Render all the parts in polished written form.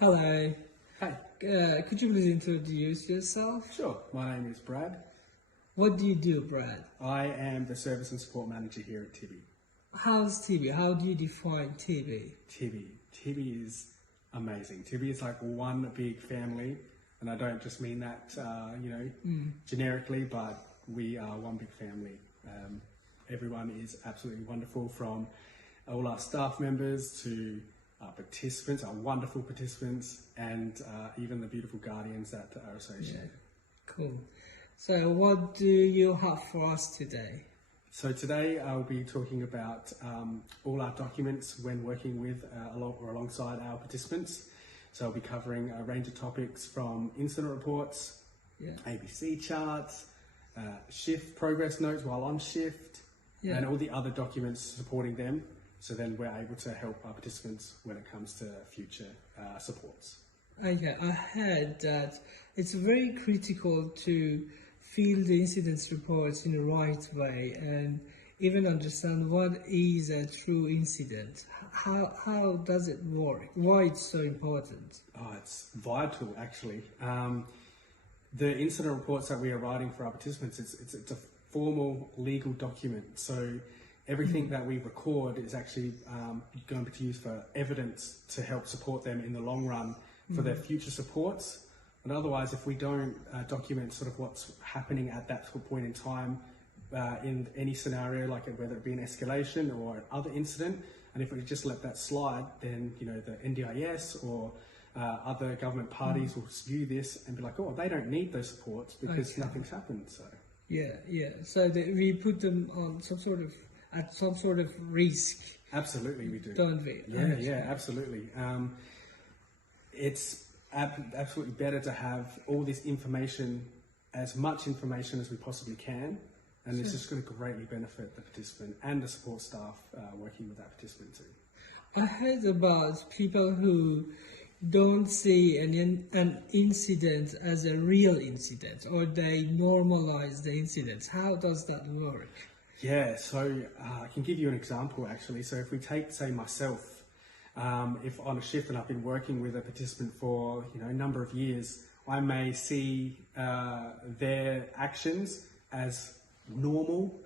Hello. Hey, Could you please introduce yourself? sure. My name is Brad. What do you do, Brad? I am the Service and Support Manager here at Tibii. How's Tibii? How do you define Tibii? Tibii is amazing. Tibii is like one big family, and I don't just mean that, generically, but we are one big family. Everyone is absolutely wonderful, from all our staff members to our participants, our wonderful participants, and even the beautiful guardians that are associated. Cool. So what do you have for us today? So today I'll be talking about all our documents when working with alongside our participants. So I'll be covering a range of topics from incident reports, ABC charts, shift progress notes while on shift, and all the other documents supporting them. So then we're able to help our participants when it comes to future supports. Okay, I heard that it's very critical to fill the incidents reports in the right way and even understand what is a true incident. How does it work? Why it's so important? Oh, it's vital actually. The incident reports that we are writing for our participants, it's a formal legal document. So everything that we record is actually going to be used for evidence to help support them in the long run for their future supports. But otherwise, if we don't document sort of what's happening at that point in time in any scenario, like whether it be an escalation or other incident, and if we just let that slide, then the NDIS or other government parties will view this and be like, oh, they don't need those supports because nothing's happened. So So we put them on some sort of risk. Absolutely, we do. Don't we? Yeah, absolutely. It's absolutely better to have all this information, as much information as we possibly can, and it's just going to greatly benefit the participant and the support staff working with that participant too. I heard about people who don't see an incident as a real incident, or they normalize the incidents. How does that work? Yeah, so I can give you an example actually. So if we take, say, myself, if on a shift and I've been working with a participant for a number of years, I may see their actions as normal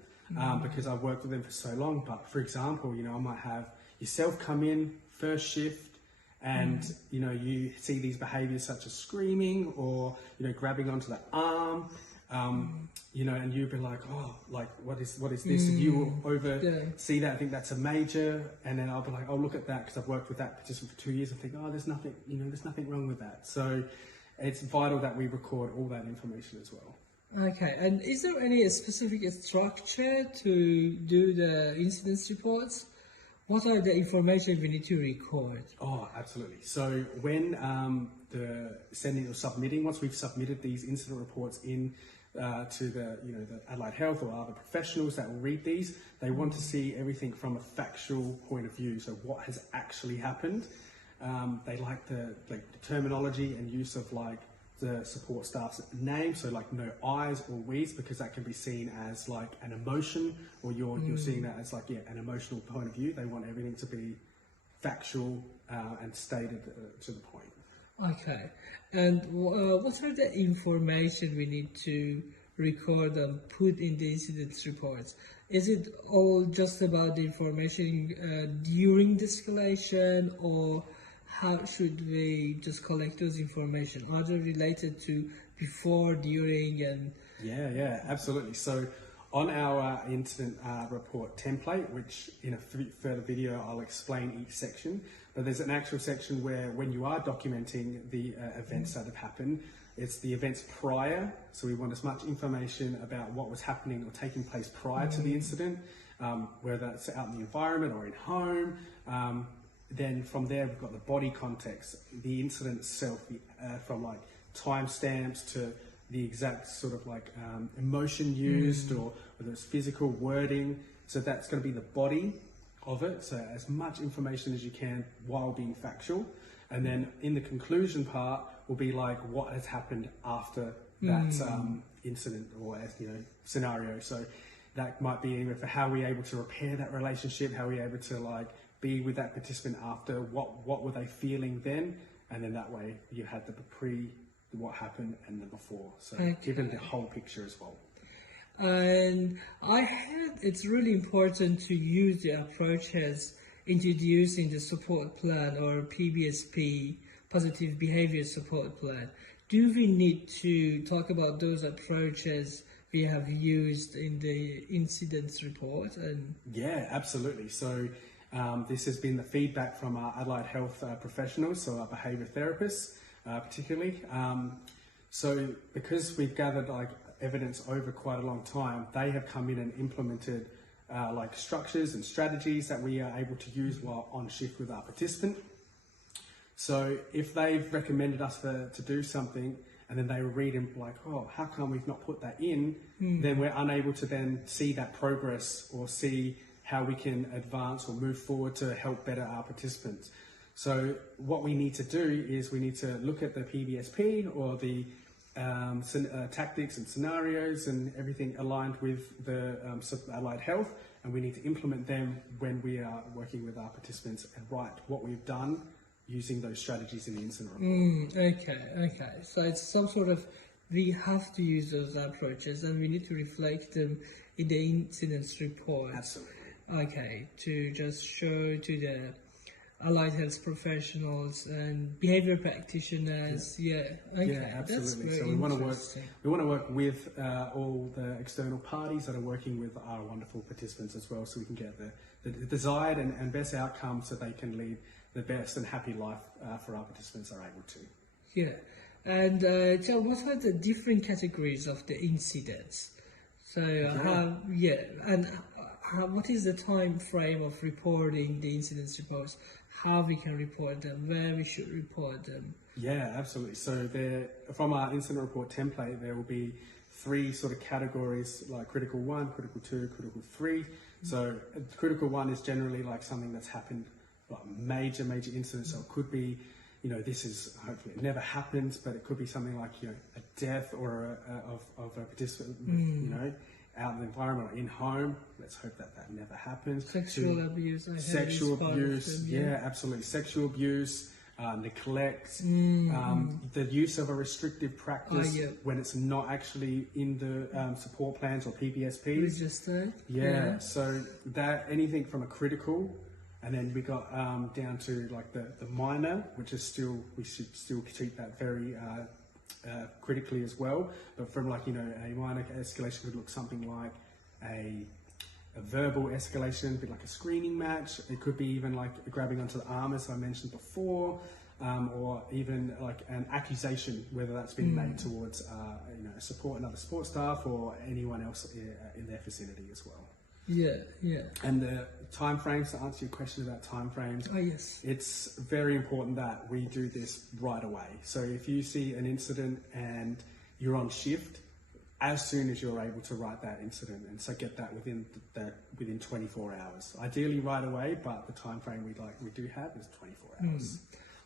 because I've worked with them for so long. But for example, I might have yourself come in first shift and you see these behaviors such as screaming or grabbing onto the arm. And you'd be like, oh, like what is this? And you will see that. I think that's a major, and then I'll be like, oh, look at that, because I've worked with that participant for 2 years. I think, oh, there's nothing wrong with that. So it's vital that we record all that information as well. Okay, and is there any specific structure to do the incidents reports? What are the information we need to record? Oh, absolutely. So when the sending or submitting, once we've submitted these incident reports in to the Adelaide Health or other professionals that will read these, they want to see everything from a factual point of view. So what has actually happened? They like the terminology and use of the support staff's name, so no I's or we's, because that can be seen as an emotion, or you're seeing that as an emotional point of view. They want everything to be factual and stated to the point. Okay, and what are the information we need to record and put in the incidents reports? Is it all just about the information during the escalation, or how should we just collect those information? Are they related to before, during, and... Yeah, absolutely. So on our incident report template, which in a further video I'll explain each section, but there's an actual section where when you are documenting the events that have happened, it's the events prior. So we want as much information about what was happening or taking place prior to the incident, whether it's out in the environment or in home. Then from there, we've got the body context, the incident itself, from timestamps to the exact sort of emotion used, or whether it's physical wording. So that's going to be the body of it. So as much information as you can while being factual. And then in the conclusion part will be what has happened after that incident or scenario. So that might be either for how we're able to repair that relationship, how we're able to be with that participant after, what were they feeling then, and then that way you had the what happened and the before. So Okay. given the whole picture as well. And I heard it's really important to use the approaches introducing the support plan or PBSP, positive behavior support plan. Do we need to talk about those approaches we have used in the incidents report? And Yeah, absolutely. So this has been the feedback from our allied health professionals, so our behaviour therapists particularly. So because we've gathered like evidence over quite a long time, they have come in and implemented like structures and strategies that we are able to use while on shift with our participant. So if they've recommended us to do something and then they read and like, oh, how come we've not put that in? Then we're unable to then see that progress or see how we can advance or move forward to help better our participants. So what we need to do is we need to look at the PBSP or the tactics and scenarios and everything aligned with the allied health, and we need to implement them when we are working with our participants and write what we've done using those strategies in the incident report. okay. So it's some sort of, we have to use those approaches and we need to reflect them in the incidents report. Absolutely. Okay, to just show to the allied health professionals and behavior practitioners. Yeah, okay, Yeah, absolutely. that's very So we want interesting. to work with all the external parties that are working with our wonderful participants as well, so we can get the desired and best outcomes so they can lead the best and happy life for our participants are able to. Yeah, and so what are the different categories of the incidents? So what is the time frame of reporting the incidents reports? How we can report them, where we should report them? Yeah, absolutely. So from our incident report template, there will be 3 sort of categories, like critical 1, critical 2, critical 3. So critical 1 is generally like something that's happened, like major incidents. So it could be, this is, hopefully it never happens, but it could be something like, a death or of a participant, out in the environment or in home. Let's hope that never happens. Sexual abuse. Sexual abuse. Yeah, absolutely. Sexual abuse, neglect, the use of a restrictive practice when it's not actually in the support plans or PBSPs. Registered. Yeah. So that anything from a critical, and then we got down to like the minor, which is still, we should still treat that very critically as well, but from like a minor escalation could look something like a verbal escalation, a bit like a screening match. It could be even like grabbing onto the arm, as I mentioned before, or even like an accusation, whether that's been made towards another support staff or anyone else in their vicinity as well. Yeah. And the time frames, to answer your question about time frames, Yes. it's very important that we do this right away. So if you see an incident and you're on shift, as soon as you're able to write that incident, and so get that within 24 hours. Ideally right away, but the time frame we do have is 24 hours.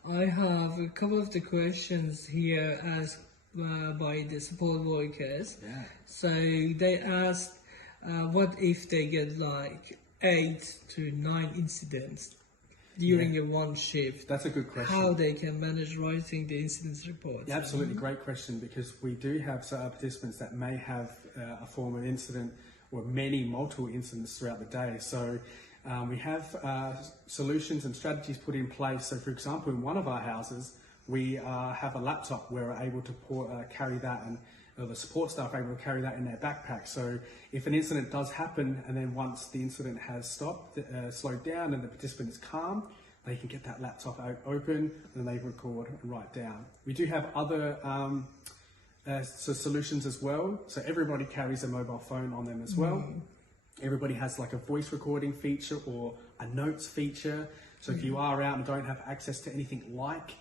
I have a couple of the questions here asked by the support workers. Yeah. So they asked, what if they get like 8 to 9 incidents during a one shift? That's a good question. How they can manage writing the incidents reports? Yeah, absolutely, great question, because we do have participants that may have a form of incident or multiple incidents throughout the day. So we have solutions and strategies put in place. So for example, in one of our houses, we have a laptop where we're able to carry that, and the support staff are able to carry that in their backpack. So if an incident does happen, and then once the incident has slowed down and the participant is calm, they can get that laptop open and they record and write down. We do have other solutions as well. So everybody carries a mobile phone on them as well. Everybody has like a voice recording feature or a notes feature. So if you are out and don't have access to anything like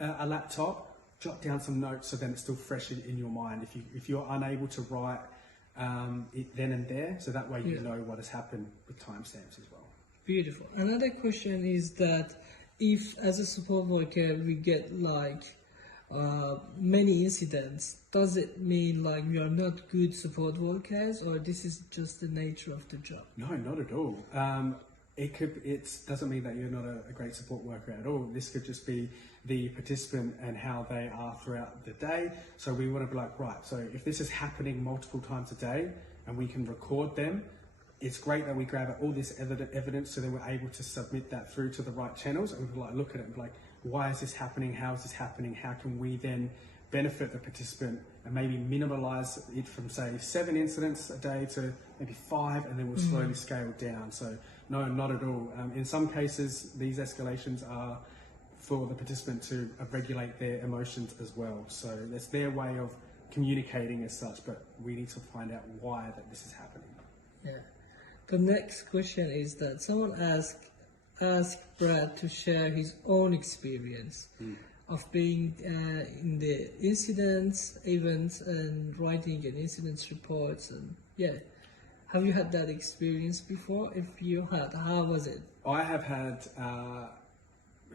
a laptop, jot down some notes so then it's still fresh in your mind. If you're unable to write it then and there, so that way you know what has happened with timestamps as well. Beautiful. Another question is that if, as a support worker, we get like many incidents, does it mean like we are not good support workers, or this is just the nature of the job? No, not at all. It doesn't mean that you're not a great support worker at all. This could just be the participant and how they are throughout the day. So we want to be like, right, so if this is happening multiple times a day and we can record them, it's great that we grab all this evidence so then we're able to submit that through to the right channels, and we can like look at it and be like, why is this happening? How is this happening? How can we then benefit the participant and maybe minimize it from say 7 incidents a day to maybe 5, and then we'll slowly scale down. So no, not at all. In some cases, these escalations are for the participant to regulate their emotions as well. So that's their way of communicating as such, but we need to find out why that this is happening. Yeah. The next question is that someone asked Brad to share his own experience of being in the incidents, events, and writing an incidents reports. And yeah, have you had that experience before? If you had, how was it? I have had a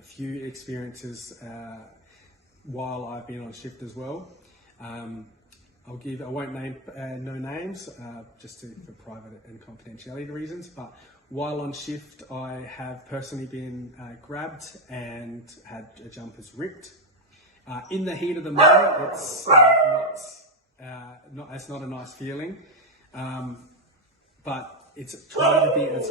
few experiences while I've been on shift as well. I won't name no names, just for private and confidentiality reasons, but while on shift I have personally been grabbed and had jumpers ripped. In the heat of the moment, it's not a nice feeling, but it's trying to be as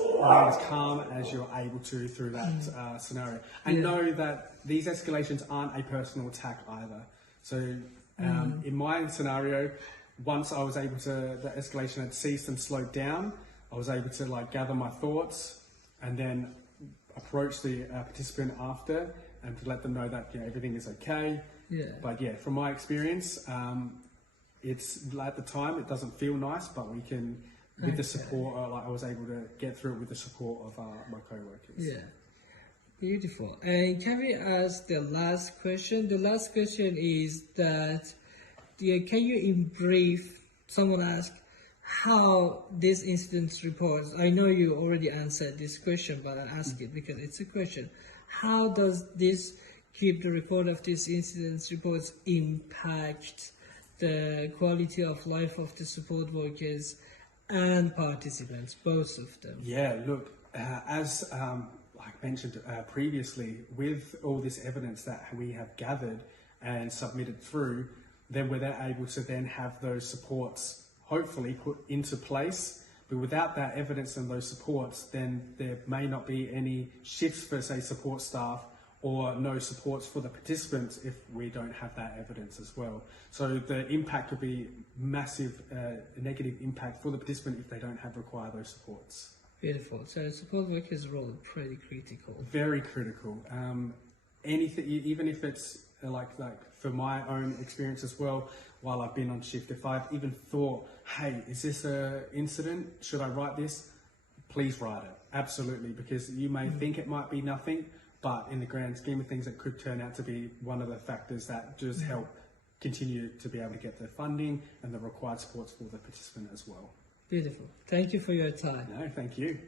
calm as you're able to through that scenario. And know that these escalations aren't a personal attack either. So in my scenario, once I was able to, the escalation had ceased and slowed down, I was able to like gather my thoughts and then approach the participant after and to let them know that everything is okay. Yeah. But yeah, from my experience, it's at the time it doesn't feel nice, but we can, with the support, I was able to get through it with the support of my co-workers. Yeah. Beautiful. And can we ask the last question? The last question is that, can you in brief, someone asked how this incident reports, I know you already answered this question, but I ask it because it's a question. How does this keep the record of these incident reports impact the quality of life of the support workers and participants, both of them? Yeah, look, as like mentioned previously, with all this evidence that we have gathered and submitted through, then we're then able to then have those supports hopefully put into place. But without that evidence and those supports, then there may not be any shifts for, say, support staff, or no supports for the participants if we don't have that evidence as well. So the impact would be massive, negative impact for the participant if they don't require those supports. Beautiful. So support workers' role is pretty critical. Very critical. Anything, even if it's like for my own experience as well, while I've been on shift, if I've even thought, hey, is this an incident? Should I write this? Please write it. Absolutely, because you may think it might be nothing, but in the grand scheme of things, it could turn out to be one of the factors that just help continue to be able to get the funding and the required supports for the participant as well. Beautiful. Thank you for your time. No, thank you.